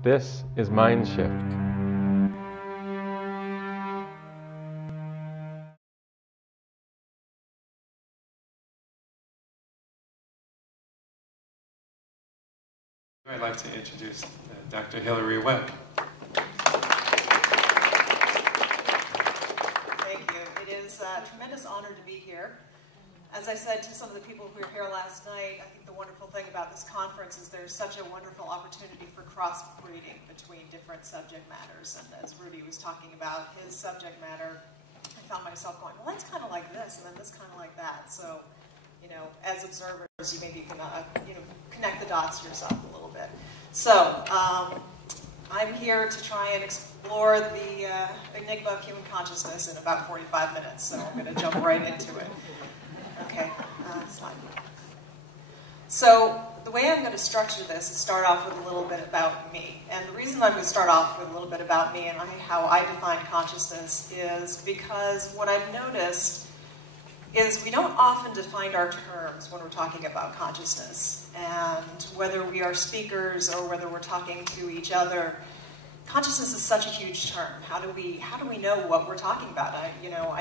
This is Mindshift. I'd like to introduce Dr. Hilary Webb. Thank you. It is a tremendous honor to be here. As I said to some of the people who were here last night, I think the wonderful thing about this conference is there's such a wonderful opportunity for cross-breeding between different subject matters. And as Rudy was talking about his subject matter, I found myself going, well, that's kind of like this, and then this kind of like that. So, you know, as observers, you maybe can, connect the dots yourself a little bit. So, I'm here to try and explore the enigma of human consciousness in about 45 minutes, so I'm going to jump right into it. Okay, slide. So, the way I'm going to structure this is start off with a little bit about me. And the reason I'm going to start off with a little bit about me and how I define consciousness is because what I've noticed is we don't often define our terms when we're talking about consciousness. And whether we are speakers or whether we're talking to each other, consciousness is such a huge term. How do we know what we're talking about? I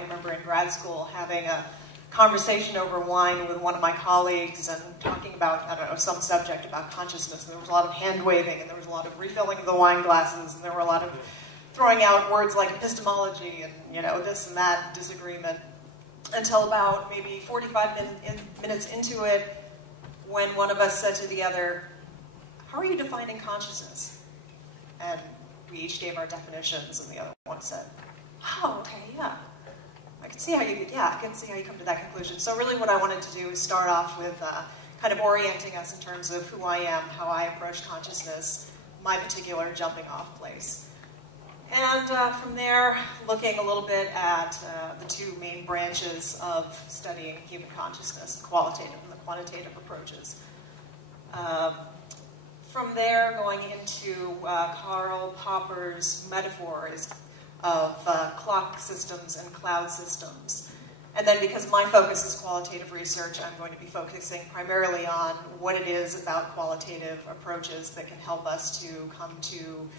remember in grad school having a conversation over wine with one of my colleagues and talking about, I don't know, some subject about consciousness. And there was a lot of hand waving, and there was a lot of refilling of the wine glasses, and there were a lot of throwing out words like epistemology and, this and that disagreement. Until about maybe 45 minutes into it, when one of us said to the other, how are you defining consciousness? And we each gave our definitions, and the other one said, oh, okay, yeah. I can see how you come to that conclusion. So really what I wanted to do is start off with kind of orienting us in terms of who I am, how I approach consciousness, my particular jumping off place. And from there, looking a little bit at the two main branches of studying human consciousness, the qualitative and the quantitative approaches. From there, going into Karl Popper's metaphors of clock systems and cloud systems. And then because my focus is qualitative research, I'm going to be focusing primarily on what it is about qualitative approaches that can help us to come to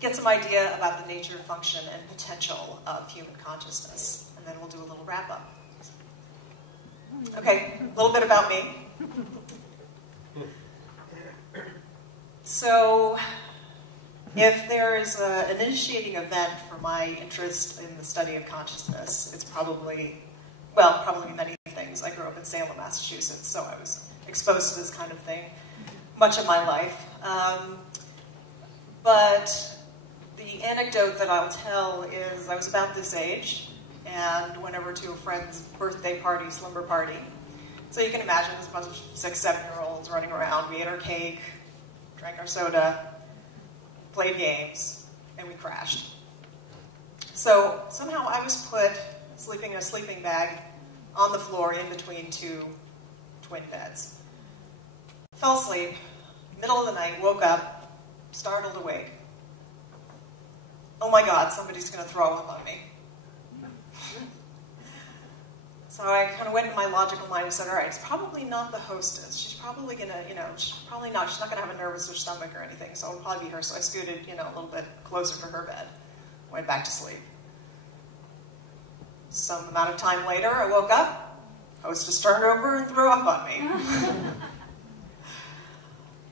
get some idea about the nature, function, and potential of human consciousness. And then we'll do a little wrap-up. Okay, a little bit about me. So, if there is an initiating event for my interest in the study of consciousness, it's probably many things. I grew up in Salem, Massachusetts, so I was exposed to this kind of thing much of my life. But the anecdote that I'll tell is I was about this age and went over to a friend's birthday party, slumber party. So you can imagine there's a bunch of 6-, 7-year-olds running around. We ate our cake, drank our soda, played games, and we crashed. So somehow I was put, sleeping in a sleeping bag, on the floor in between two twin beds. Fell asleep, middle of the night, woke up, startled awake. Oh my God, somebody's going to throw up on me. So I kind of went in my logical mind and said, all right, it's probably not the hostess. She's probably going to, she's not going to have a nervous stomach or anything, so it'll probably be her. So I scooted, a little bit closer to her bed, went back to sleep. Some amount of time later, I woke up, hostess turned over and threw up on me.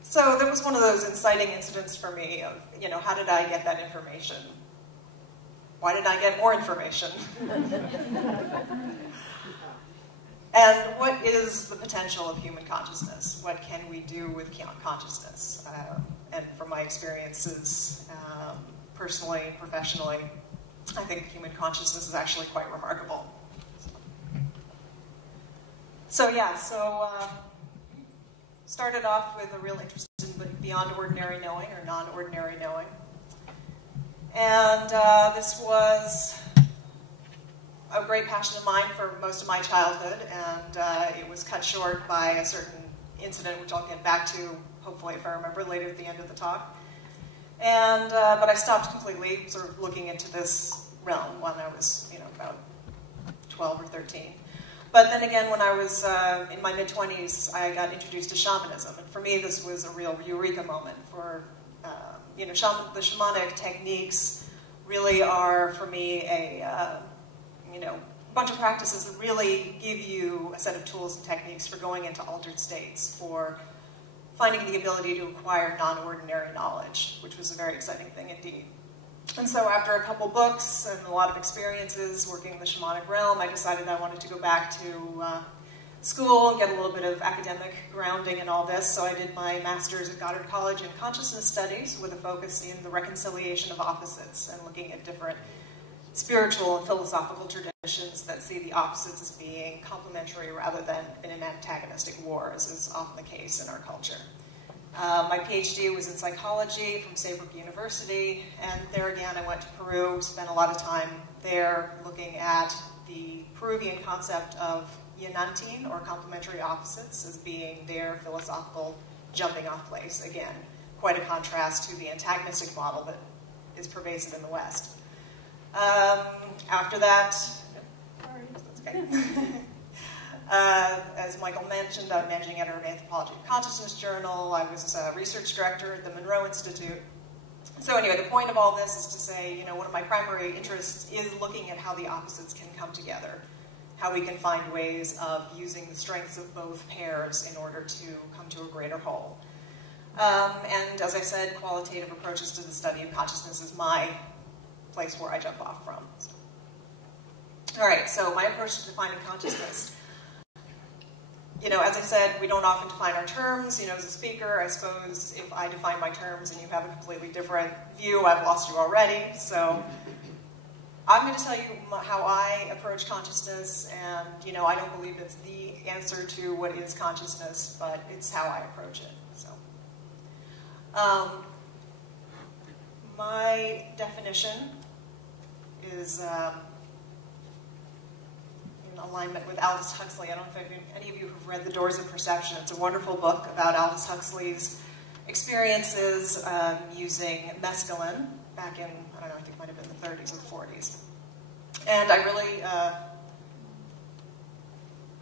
So there was one of those inciting incidents for me of, how did I get that information? Why didn't I get more information? And what is the potential of human consciousness? What can we do with consciousness? And from my experiences, personally, professionally, I think human consciousness is actually quite remarkable. So started off with a real interest in beyond ordinary knowing or non-ordinary knowing. And this was a great passion of mine for most of my childhood, and it was cut short by a certain incident, which I'll get back to, hopefully, if I remember later at the end of the talk. And but I stopped completely, sort of looking into this realm when I was, about 12 or 13. But then again, when I was in my mid-20s, I got introduced to shamanism, and for me, this was a real eureka moment for you know, the shamanic techniques really are, for me, a you know, bunch of practices that really give you a set of tools and techniques for going into altered states, for finding the ability to acquire non-ordinary knowledge, which was a very exciting thing indeed. And so after a couple books and a lot of experiences working in the shamanic realm, I decided I wanted to go back to school and get a little bit of academic grounding in all this. So I did my master's at Goddard College in Consciousness Studies with a focus in the reconciliation of opposites and looking at different spiritual and philosophical traditions that see the opposites as being complementary rather than in an antagonistic war, as is often the case in our culture. My PhD was in psychology from Saybrook University, and there again I went to Peru, spent a lot of time there looking at the Peruvian concept of Yanantin, or complementary opposites, as being their philosophical jumping off place. Again, quite a contrast to the antagonistic model that is pervasive in the West. After that, that's okay. As Michael mentioned, I'm managing editor of Anthropology of Consciousness Journal. I was a research director at the Monroe Institute. So anyway, the point of all this is to say, you know, one of my primary interests is looking at how the opposites can come together, how we can find ways of using the strengths of both pairs in order to come to a greater whole. And as I said, qualitative approaches to the study of consciousness is my place where I jump off from. All right, so my approach to defining consciousness. You know, as I said, we don't often define our terms. You know, as a speaker, I suppose if I define my terms and you have a completely different view, I've lost you already. So I'm going to tell you how I approach consciousness, and, you know, I don't believe it's the answer to what is consciousness, but it's how I approach it. So, my definition is in alignment with Aldous Huxley. I don't know if any of you have read The Doors of Perception. It's a wonderful book about Aldous Huxley's experiences using mescaline back in, I don't know, I think it might have been the 30s or the 40s. And I really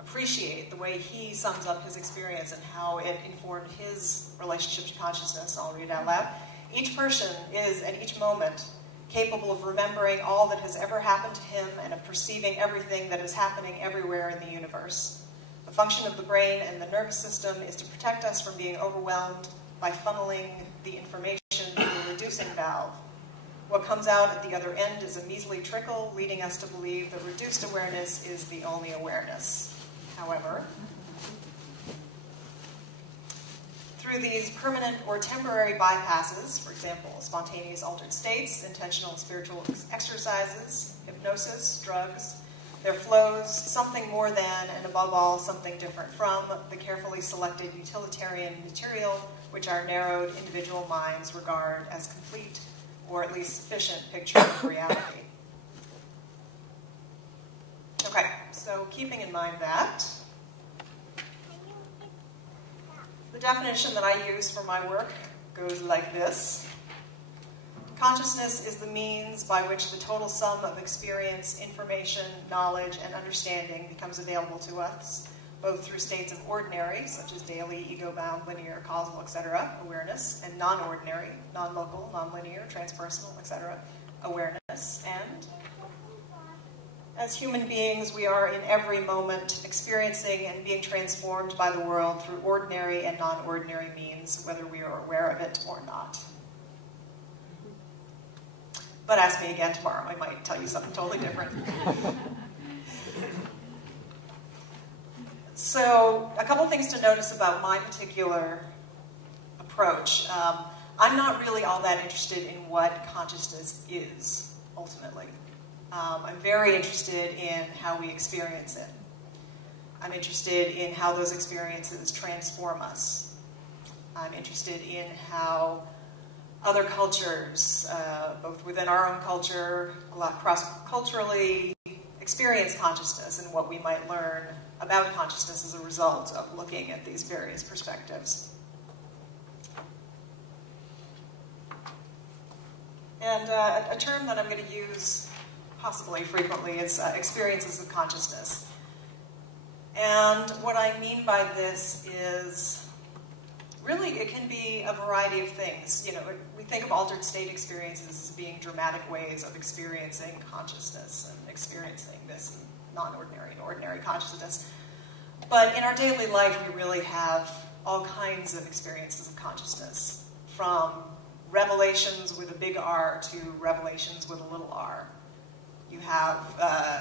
appreciate the way he sums up his experience and how it informed his relationship to consciousness. I'll read it out loud. Each person is, at each moment, capable of remembering all that has ever happened to him and of perceiving everything that is happening everywhere in the universe. The function of the brain and the nervous system is to protect us from being overwhelmed by funneling the information through a reducing valve. What comes out at the other end is a measly trickle, leading us to believe that reduced awareness is the only awareness. However, through these permanent or temporary bypasses, for example, spontaneous altered states, intentional spiritual exercises, hypnosis, drugs, there flows something more than, and above all, something different from, the carefully selected utilitarian material which our narrowed individual minds regard as complete or at least sufficient picture of reality. Okay, so keeping in mind that, the definition that I use for my work goes like this. Consciousness is the means by which the total sum of experience, information, knowledge, and understanding becomes available to us, both through states of ordinary, such as daily, ego-bound, linear, causal, etc., awareness, and non-ordinary, non-local, non-linear, transpersonal, etc., awareness. And as human beings, we are in every moment experiencing and being transformed by the world through ordinary and non-ordinary means, whether we are aware of it or not. But ask me again tomorrow. I might tell you something totally different. So, a couple things to notice about my particular approach. I'm not really all that interested in what consciousness is, ultimately. I'm very interested in how we experience it. I'm interested in how those experiences transform us. I'm interested in how other cultures, both within our own culture, cross-culturally, experience consciousness and what we might learn about consciousness as a result of looking at these various perspectives. And a term that I'm going to use possibly frequently is experiences of consciousness. And what I mean by this is really, it can be a variety of things. You know, we think of altered state experiences as being dramatic ways of experiencing consciousness and experiencing this non-ordinary and ordinary consciousness. But in our daily life, we really have all kinds of experiences of consciousness, from revelations with a big R to revelations with a little r. You have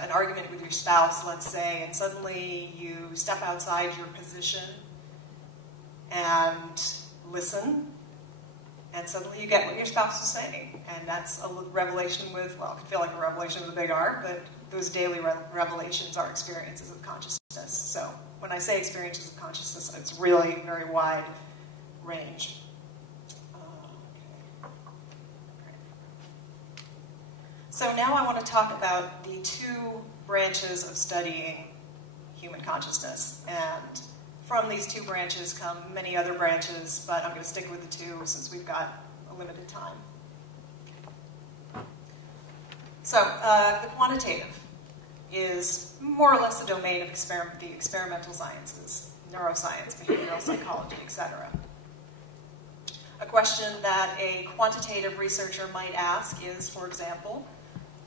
an argument with your spouse, let's say, and suddenly you step outside your position and listen, and suddenly you get what your spouse is saying. And that's a revelation with, well, it can feel like a revelation with a big R, but those daily revelations are experiences of consciousness. So when I say experiences of consciousness, it's really very wide range. So now I want to talk about the two branches of studying human consciousness. And from these two branches come many other branches, but I'm going to stick with the two since we've got a limited time. So the quantitative is more or less the domain of the experimental sciences, neuroscience, behavioral psychology, etc. A question that a quantitative researcher might ask is, for example,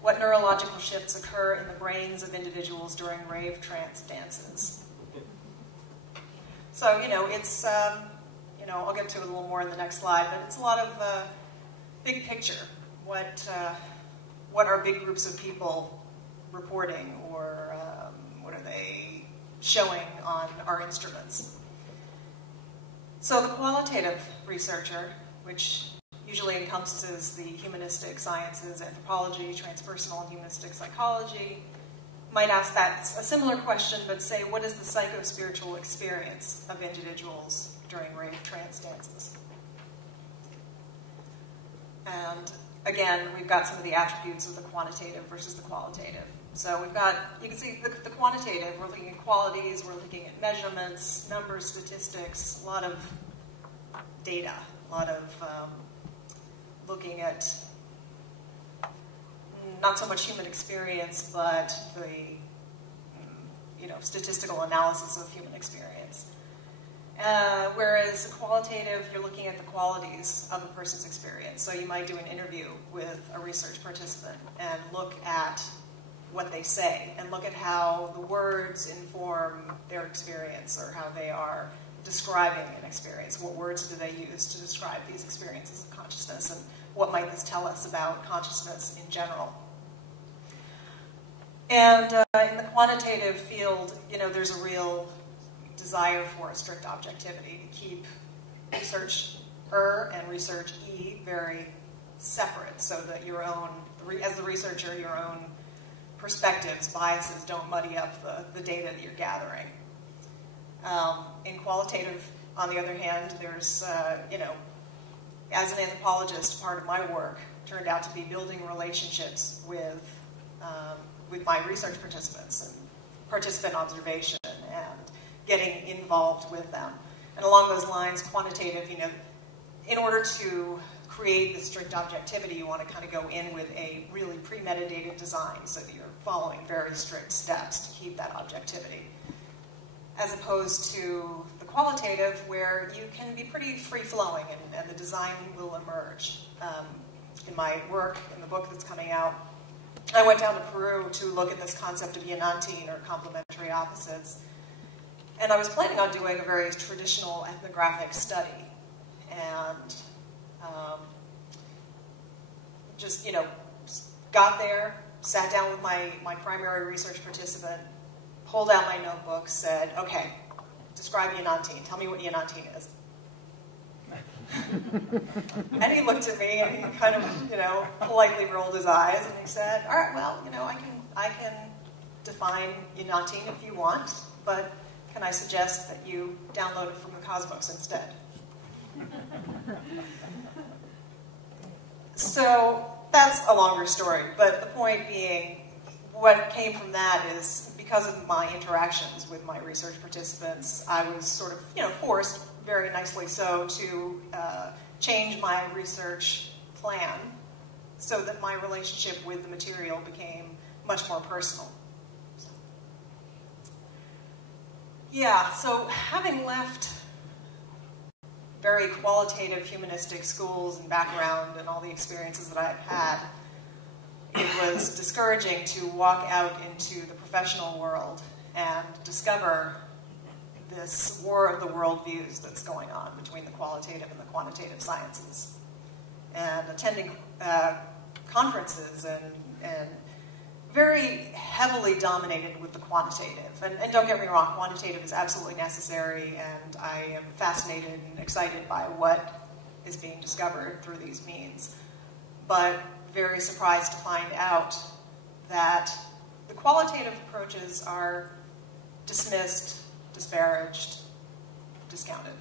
what neurological shifts occur in the brains of individuals during rave trance dances? So, it's, I'll get to it a little more in the next slide, but it's a lot of big picture. What are big groups of people reporting, or what are they showing on our instruments? So the qualitative researcher, which usually encompasses the humanistic sciences, anthropology, transpersonal and humanistic psychology, might ask that a similar question, but say, what is the psycho-spiritual experience of individuals during rave trance dances? And again, we've got some of the attributes of the quantitative versus the qualitative. So we've got, you can see the quantitative, we're looking at qualities, we're looking at measurements, numbers, statistics, a lot of data, a lot of looking at not so much human experience, but the statistical analysis of human experience. Whereas qualitative, you're looking at the qualities of a person's experience. So you might do an interview with a research participant and look at what they say, and look at how the words inform their experience, or how they are describing an experience. What words do they use to describe these experiences of consciousness, and what might this tell us about consciousness in general? And in the quantitative field, there's a desire for a strict objectivity, to keep researcher and researchee very separate, so that your own, as the researcher, your own perspectives, biases don't muddy up the data that you're gathering. In qualitative, on the other hand, there's, as an anthropologist, part of my work turned out to be building relationships with my research participants, and participant observation, and getting involved with them. And along those lines, quantitative, in order to create the strict objectivity, you want to kind of go in with a really premeditated design, so that you're following very strict steps to keep that objectivity. As opposed to the qualitative, where you can be pretty free-flowing, and the design will emerge. In my work, in the book that's coming out, I went down to Peru to look at this concept of Yanantin, or complementary opposites. And I was planning on doing a very traditional ethnographic study. And just, got there, sat down with my primary research participant, pulled out my notebook, said, okay, describe Yanantin. Tell me what Yanantin is. And he looked at me and he kind of, politely rolled his eyes, and he said, all right, well, I can define Yanantin if you want, but can I suggest that you download it from the Cosmos instead? So that's a longer story, but the point being, what came from that is, because of my interactions with my research participants, I was sort of, forced, very nicely so, to change my research plan so that my relationship with the material became much more personal. Yeah, so having left very qualitative humanistic schools and background and all the experiences that I've had, it was discouraging to walk out into the professional world and discover this war of the worldviews that's going on between the qualitative and the quantitative sciences. And attending conferences and very heavily dominated with the quantitative. And don't get me wrong, quantitative is absolutely necessary, and I am fascinated and excited by what is being discovered through these means. But very surprised to find out that the qualitative approaches are dismissed, disparaged, discounted.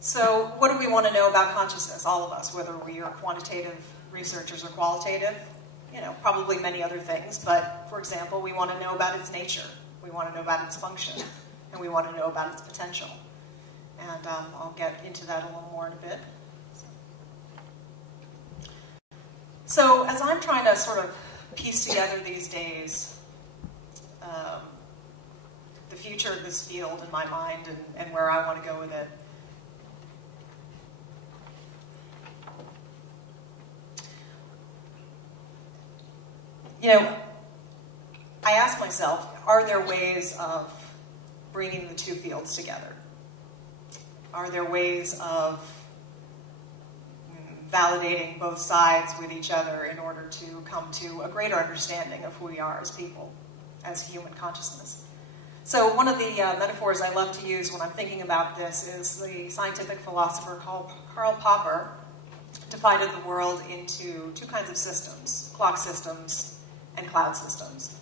So what do we want to know about consciousness, all of us, whether we are quantitative researchers or qualitative? You know, probably many other things, but for example, we want to know about its nature, we want to know about its function, and we want to know about its potential. And I'll get into that a little more in a bit. So as I'm trying to sort of piece together these days the future of this field in my mind and where I want to go with it, you know, I ask myself, are there ways of bringing the two fields together? Are there ways of validating both sides with each other in order to come to a greater understanding of who we are as people, as human consciousness? So one of the metaphors I love to use when I'm thinking about this is the scientific philosopher Karl Popper divided the world into two kinds of systems, clock systems and cloud systems.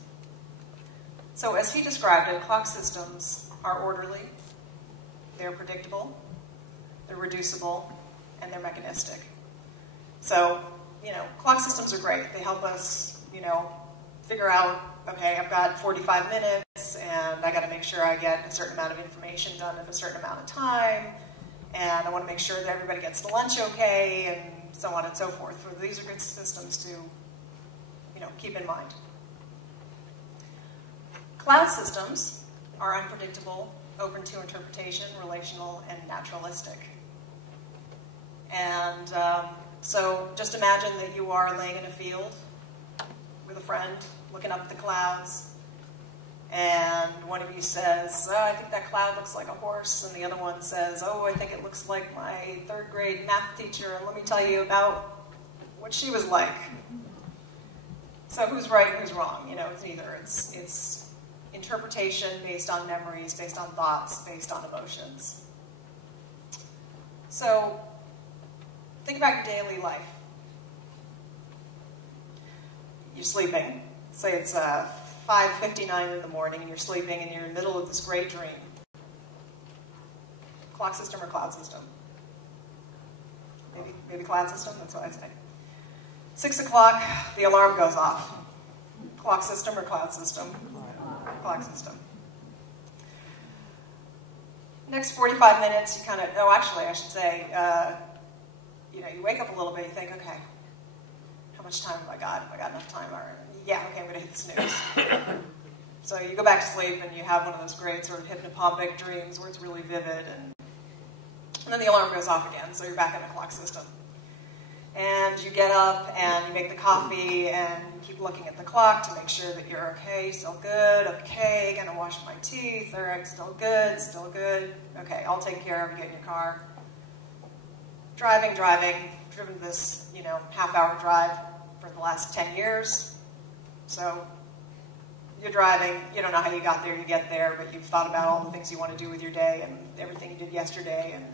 So as he described it, clock systems are orderly, they're predictable, they're reducible, and they're mechanistic. So, you know, clock systems are great. They help us, you know, figure out, okay, I've got 45 minutes and I got to make sure I get a certain amount of information done in a certain amount of time, and I want to make sure that everybody gets to lunch okay, and so on and so forth. So these are good systems to, you know, keep in mind. Cloud systems are unpredictable, open to interpretation, relational, and naturalistic. And so just imagine that you are laying in a field with a friend, looking up at the clouds, and one of you says, oh, I think that cloud looks like a horse, and the other one says, oh, I think it looks like my third grade math teacher, and let me tell you about what she was like. So who's right and who's wrong? You know, it's neither. It's interpretation based on memories, based on thoughts, based on emotions. So think about your daily life. You're sleeping. Say it's 5:59 in the morning and you're sleeping and you're in the middle of this great dream. Clock system or cloud system? Maybe cloud system, that's what I'd say. 6 o'clock, the alarm goes off. Clock system or cloud system? Clock system. Next 45 minutes, you kind of, oh, actually, I should say, you know, you wake up a little bit, you think, okay, how much time have I got? Have I got enough time? Or, yeah, okay, I'm going to hit the snooze. So you go back to sleep and you have one of those great sort of hypnopompic dreams where it's really vivid, and then the alarm goes off again, so you're back in the clock system. And you get up and you make the coffee and you keep looking at the clock to make sure that you're okay, still good, okay, gonna wash my teeth, all right, still good, okay, all taken care of, you get in your car. Driving, driven this, you know, half-hour drive for the last 10 years. So you're driving, you don't know how you got there, you get there, but you've thought about all the things you want to do with your day and everything you did yesterday, and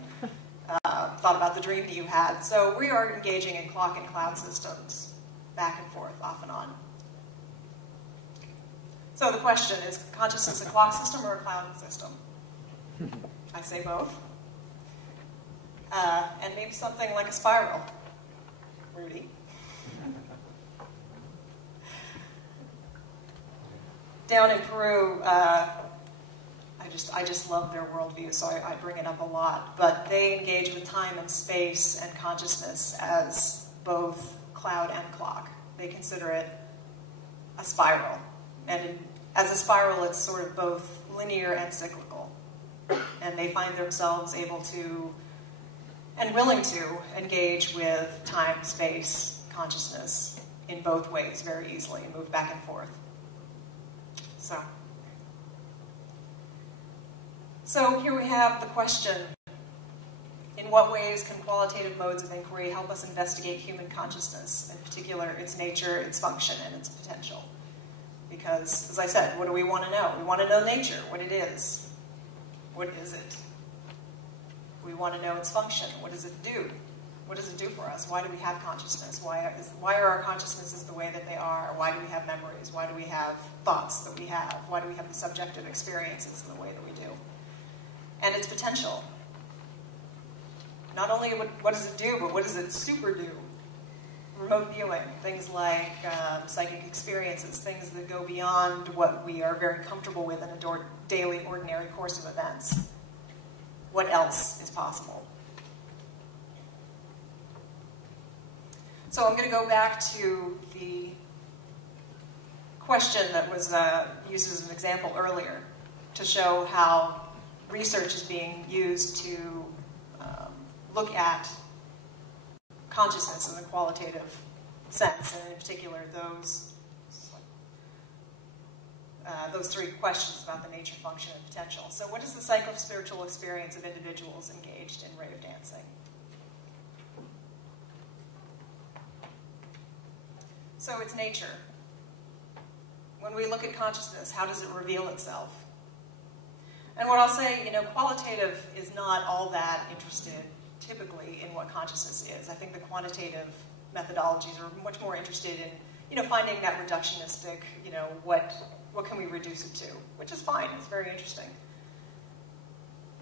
thought about the dream that you had. So we are engaging in clock and cloud systems, back and forth, off and on. So the question is, consciousness a clock system or a cloud system? I say both. And maybe something like a spiral. Rudy. Down in Peru, I just love their worldview, so I bring it up a lot. But they engage with time and space and consciousness as both cloud and clock. They consider it a spiral. And as a spiral, it's sort of both linear and cyclical. And they find themselves able to, and willing to, engage with time, space, consciousness in both ways very easily and move back and forth. So here we have the question: in what ways can qualitative modes of inquiry help us investigate human consciousness, in particular its nature, its function, and its potential? Because, as I said, what do we want to know? We want to know nature, what it is. What is it? We want to know its function. What does it do? What does it do for us? Why do we have consciousness? Why are our consciousnesses the way that they are? Why do we have memories? Why do we have thoughts that we have? Why do we have the subjective experiences in the way that we do? And its potential. Not only what does it do, but what does it super do? Remote viewing, things like psychic experiences, things that go beyond what we are very comfortable with in a daily, ordinary course of events. What else is possible? So I'm going to go back to the question that was used as an example earlier to show how research is being used to look at consciousness in a qualitative sense, and in particular those three questions about the nature, function, and potential. So what is the psycho-spiritual experience of individuals engaged in rave dancing? So it's nature. When we look at consciousness, how does it reveal itself? And what I'll say, qualitative is not all that interested typically in what consciousness is. I think the quantitative methodologies are much more interested in, finding that reductionistic, what can we reduce it to? Which is fine, it's very interesting.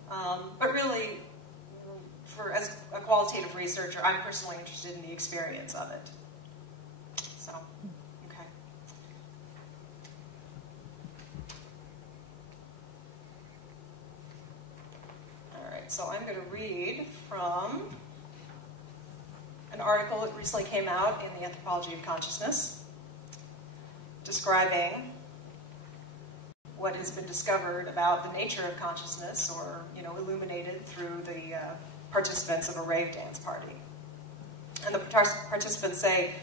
But really, as a qualitative researcher, I'm personally interested in the experience of it. So, okay. All right, so I'm going to read from an article that recently came out in the Anthropology of Consciousness describing what has been discovered about the nature of consciousness, or illuminated through the participants of a rave dance party. And the participants say,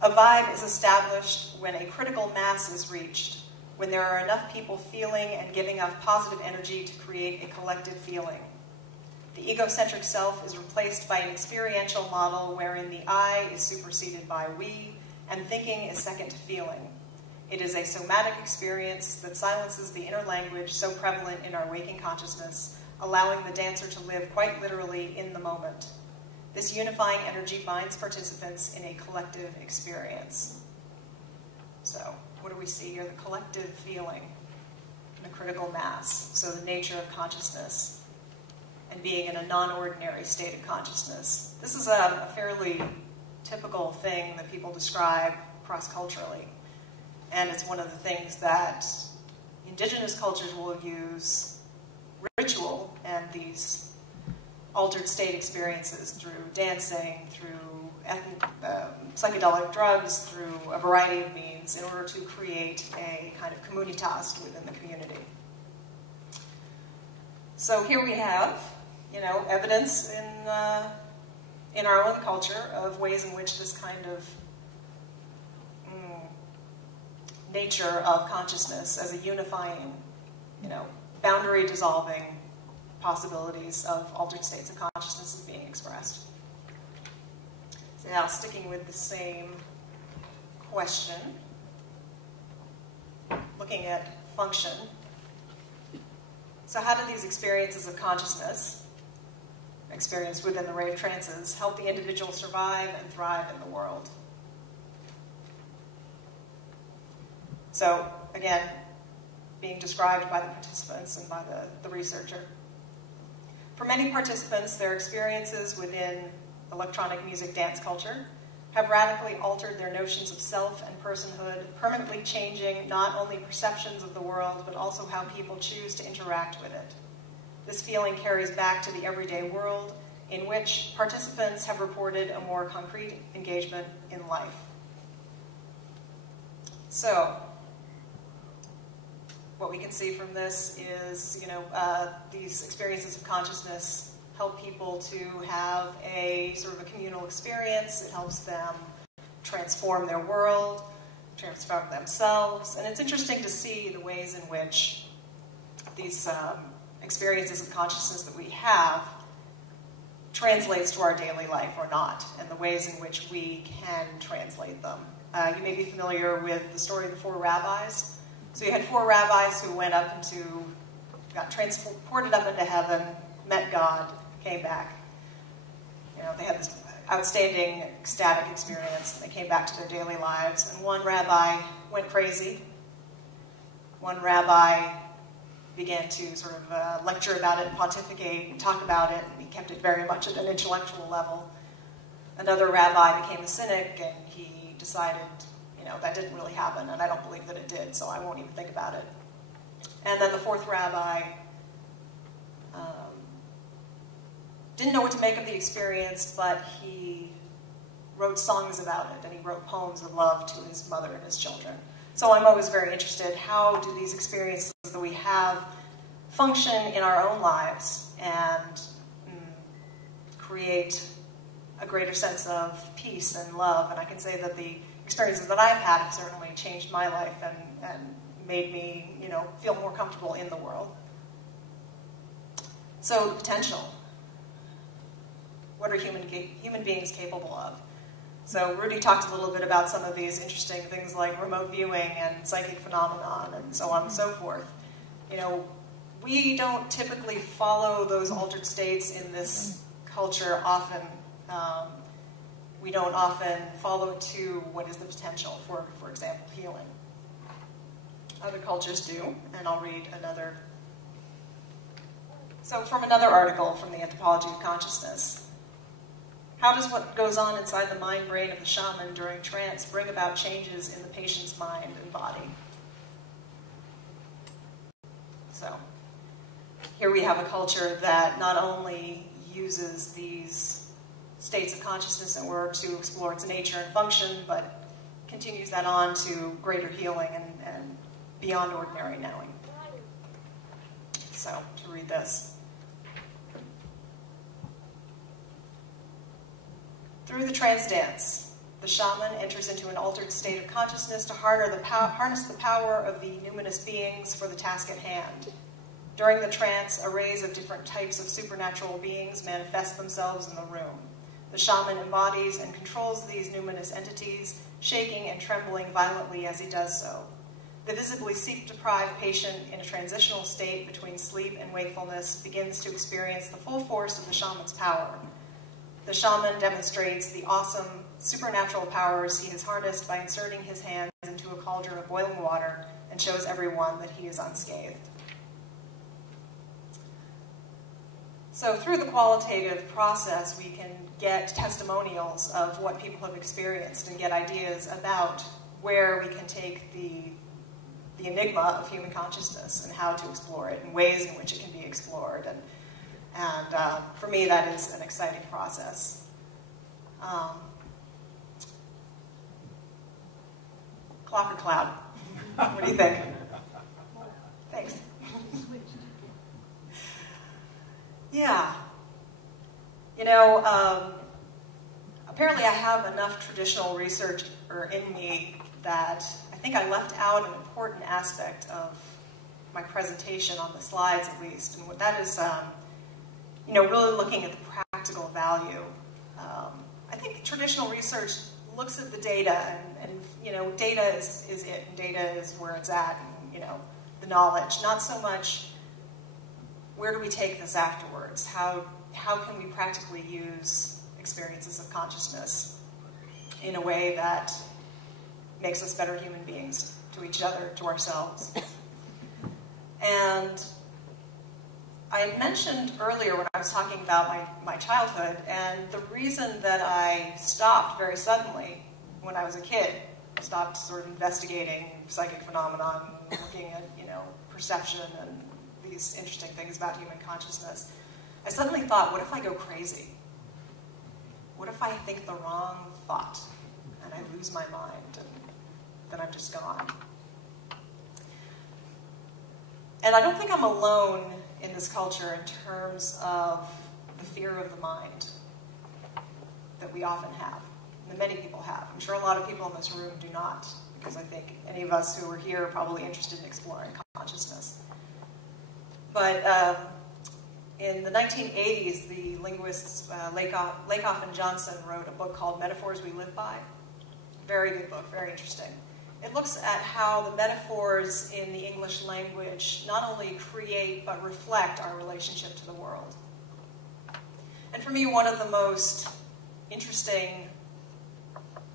a vibe is established when a critical mass is reached, when there are enough people feeling and giving off positive energy to create a collective feeling. The egocentric self is replaced by an experiential model wherein the I is superseded by we, and thinking is second to feeling. It is a somatic experience that silences the inner language so prevalent in our waking consciousness, allowing the dancer to live quite literally in the moment. This unifying energy binds participants in a collective experience. So, what do we see here? The collective feeling, the critical mass, so the nature of consciousness, and being in a non-ordinary state of consciousness. This is a fairly typical thing that people describe cross-culturally. And it's one of the things that indigenous cultures will use ritual and these altered state experiences through dancing, through psychedelic drugs, through a variety of means in order to create a kind of communitas within the community. So here we have, evidence in our own culture of ways in which this kind of nature of consciousness as a unifying, boundary dissolving possibilities of altered states of consciousness is being expressed. So now, sticking with the same question, looking at function. So how do these experiences of consciousness, experienced within the rave trances, help the individual survive and thrive in the world? So, again, being described by the participants and by the researcher. For many participants, their experiences within electronic music dance culture have radically altered their notions of self and personhood, permanently changing not only perceptions of the world, but also how people choose to interact with it. This feeling carries back to the everyday world, in which participants have reported a more concrete engagement in life. So, what we can see from this is, these experiences of consciousness help people to have a sort of a communal experience. It helps them transform their world, transform themselves. And it's interesting to see the ways in which these experiences of consciousness that we have translates to our daily life or not, and the ways in which we can translate them. You may be familiar with the story of the 4 rabbis. So you had 4 rabbis who went up got transported up into heaven, met God, came back. They had this outstanding ecstatic experience, and they came back to their daily lives. And one rabbi went crazy. One rabbi began to sort of lecture about it, pontificate, and talk about it, and he kept it very much at an intellectual level. Another rabbi became a cynic, and he decided, that didn't really happen, and I don't believe that it did, so I won't even think about it. And then the 4th rabbi didn't know what to make of the experience, but he wrote songs about it, and he wrote poems of love to his mother and his children. So I'm always very interested, how do these experiences that we have function in our own lives and create a greater sense of peace and love? And I can say that the experiences that I've had have certainly changed my life and made me, feel more comfortable in the world. So the potential. What are human beings capable of? So Rudy talked a little bit about some of these interesting things like remote viewing and psychic phenomenon and so on and so forth. We don't typically follow those altered states in this culture often. We don't often follow to what is the potential for example, healing. Other cultures do, and I'll read another. So from another article from the Anthropology of Consciousness. How does what goes on inside the mind-brain of the shaman during trance bring about changes in the patient's mind and body? So here we have a culture that not only uses these states of consciousness in order to explore its nature and function, but continues that on to greater healing and beyond ordinary knowing. So, to read this. Through the trance dance, the shaman enters into an altered state of consciousness to harness the power of the numinous beings for the task at hand. During the trance, arrays of different types of supernatural beings manifest themselves in the room. The shaman embodies and controls these numinous entities, shaking and trembling violently as he does so. The visibly sleep-deprived patient in a transitional state between sleep and wakefulness begins to experience the full force of the shaman's power. The shaman demonstrates the awesome supernatural powers he has harnessed by inserting his hands into a cauldron of boiling water and shows everyone that he is unscathed. So through the qualitative process, we can get testimonials of what people have experienced and get ideas about where we can take the enigma of human consciousness and how to explore it and ways in which it can be explored. And for me, that is an exciting process. Clock or cloud? What do you think? Thanks. Yeah. Apparently I have enough traditional research in me that I think I left out an important aspect of my presentation on the slides, at least, and what that is, really looking at the practical value. I think traditional research looks at the data, and data is it, and data is where it's at, and the knowledge. Not so much where do we take this afterwards? How can we practically use experiences of consciousness in a way that makes us better human beings to each other, to ourselves? And I had mentioned earlier when I was talking about my childhood, and the reason that I stopped very suddenly when I was a kid, stopped sort of investigating psychic phenomenon, looking at, perception and these interesting things about human consciousness, I suddenly thought, what if I go crazy? What if I think the wrong thought and I lose my mind and then I'm just gone? And I don't think I'm alone in this culture in terms of the fear of the mind that we often have, that many people have. I'm sure a lot of people in this room do not, because I think any of us who are here are probably interested in exploring consciousness. But in the 1980s, the linguists Lakoff and Johnson wrote a book called Metaphors We Live By. Very good book, very interesting. It looks at how the metaphors in the English language not only create but reflect our relationship to the world. And for me, one of the most interesting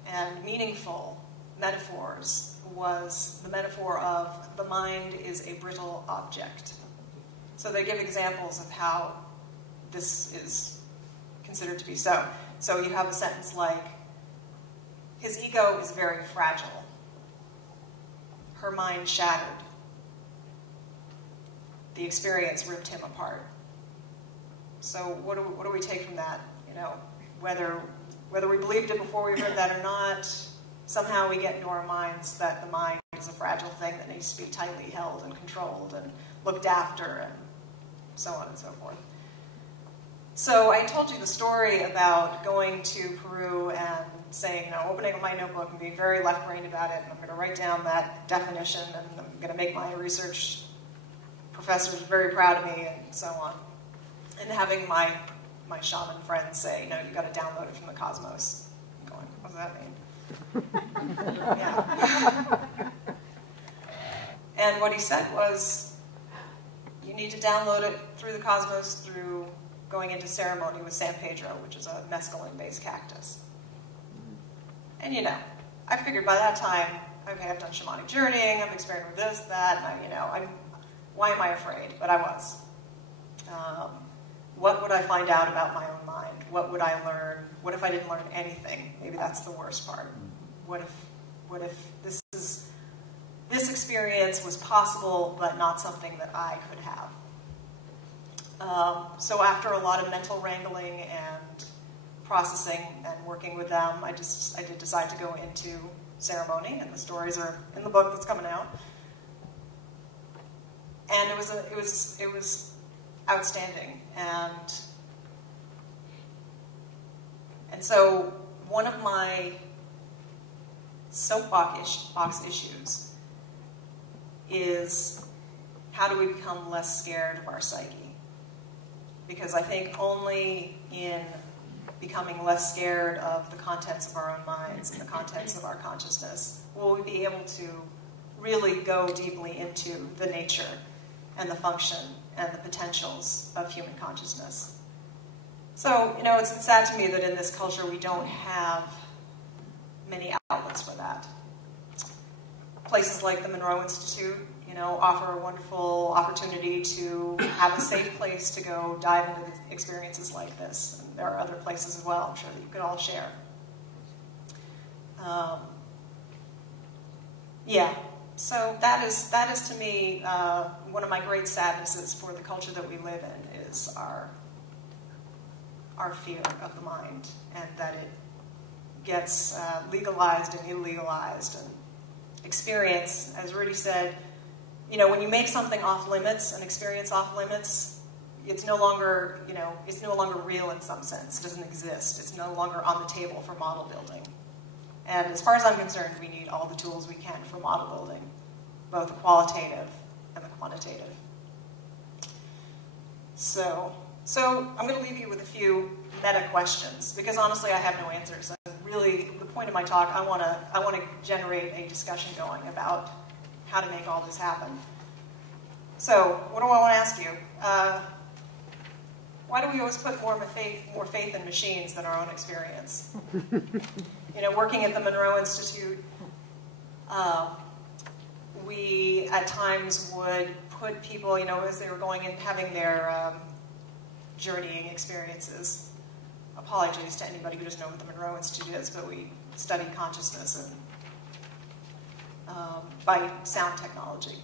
and meaningful metaphors was the metaphor of the mind is a brittle object. So they give examples of how this is considered to be so. So you have a sentence like, his ego is very fragile. Her mind shattered. The experience ripped him apart. So what do we take from that? You know, whether we believed it before we heard that or not, somehow we get into our minds that the mind is a fragile thing that needs to be tightly held and controlled and looked after and so on and so forth. So I told you the story about going to Peru and saying, you know, opening up my notebook and being very left-brained about it, and I'm going to write down that definition, and I'm going to make my research professors very proud of me, and so on. And having my shaman friends say, no, you got to download it from the cosmos. I'm going, what does that mean? Yeah. And what he said was, you need to download it through the cosmos through going into ceremony with San Pedro, which is a mescaline-based cactus. And you know, I figured by that time, okay, I've done shamanic journeying, I'm experimenting with this, that, and why am I afraid? But I was. What would I find out about my own mind? What would I learn? What if I didn't learn anything? Maybe that's the worst part. What if this experience was possible, but not something that I could have? So after a lot of mental wrangling and processing and working with them, I did decide to go into ceremony, and the stories are in the book that's coming out. And it was outstanding, and so one of my soapbox issues is, how do we become less scared of our psyche? Because I think only in becoming less scared of the contents of our own minds and the contents of our consciousness will we be able to really go deeply into the nature and the function and the potentials of human consciousness. So, you know, it's sad to me that in this culture we don't have many outlets for that. Places like the Monroe Institute, you know, offer a wonderful opportunity to have a safe place to go dive into experiences like this. And there are other places as well, I'm sure, that you could all share. Yeah, so that is to me one of my great sadnesses for the culture that we live in, is our fear of the mind, and that it gets legalized and illegalized. And experience, as Rudy said, you know, when you make something off limits, an experience off limits, it's no longer, you know, it's no longer real in some sense. It doesn't exist. It's no longer on the table for model building. And as far as I'm concerned, we need all the tools we can for model building, both the qualitative and the quantitative. So I'm going to leave you with a few meta questions, because honestly I have no answers. And really, the point of my talk, I want to generate a discussion going about how to make all this happen. So, what do I want to ask you? Why do we always put more faith in machines than our own experience? You know, working at the Monroe Institute, we at times would put people, you know, as they were going and having their journeying experiences. Apologies to anybody who doesn't know what the Monroe Institute is, but we study consciousness and by sound technology.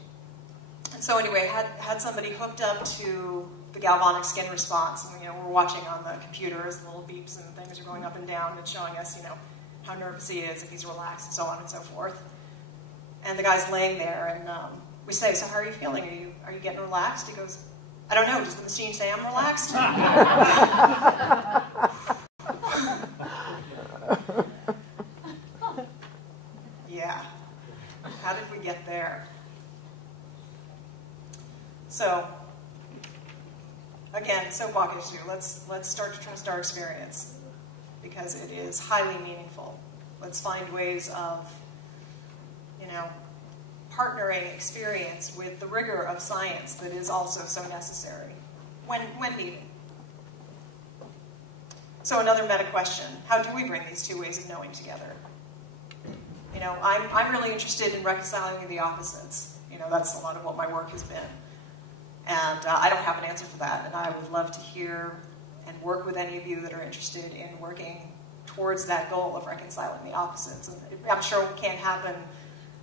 And so anyway, had somebody hooked up to the galvanic skin response, and, you know, we're watching on the computer as the little beeps and things are going up and down and showing us, you know, how nervous he is, if he's relaxed, and so on and so forth. And the guy's laying there, and we say, so how are you feeling? Are you getting relaxed? He goes, I don't know, does the machine say I'm relaxed? Yeah. How did we get there? So, again, soapbox issue. Let's start to trust our experience, because it is highly meaningful. Let's find ways of, partnering experience with the rigor of science that is also so necessary when needed. So another meta question: how do we bring these two ways of knowing together? I'm really interested in reconciling the opposites. That's a lot of what my work has been. And I don't have an answer for that, and I would love to hear and work with any of you that are interested in working towards that goal of reconciling the opposites. And I'm sure it can't happen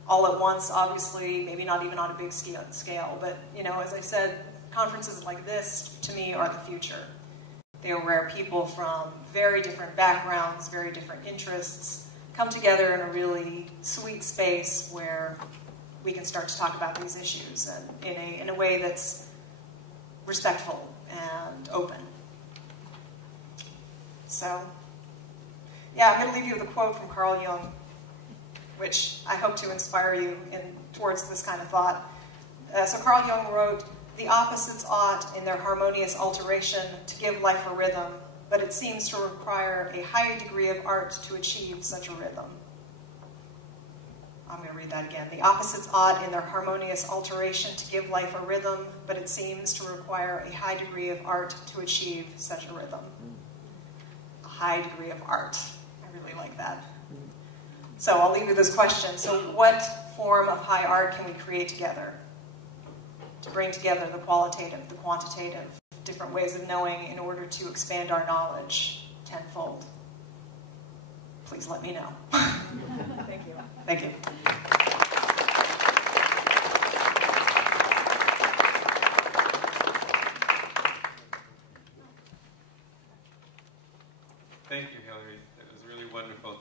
all at once, obviously, maybe not even on a big scale, but as I said, conferences like this, to me, are the future. They are where people from very different backgrounds, very different interests, come together in a really sweet space where we can start to talk about these issues and in a way that's respectful and open. So, yeah, I'm going to leave you with a quote from Carl Jung, which I hope to inspire you towards this kind of thought. So Carl Jung wrote, "The opposites ought, in their harmonious alteration, to give life a rhythm, but it seems to require a high degree of art to achieve such a rhythm." I'm going to read that again. "The opposites ought, in their harmonious alteration, to give life a rhythm, but it seems to require a high degree of art to achieve such a rhythm." A high degree of art. I really like that. So I'll leave you with this question. So what form of high art can we create together to bring together the qualitative, the quantitative, different ways of knowing in order to expand our knowledge tenfold? Please let me know. Thank you. Thank you. Thank you, Hillary. That was really wonderful.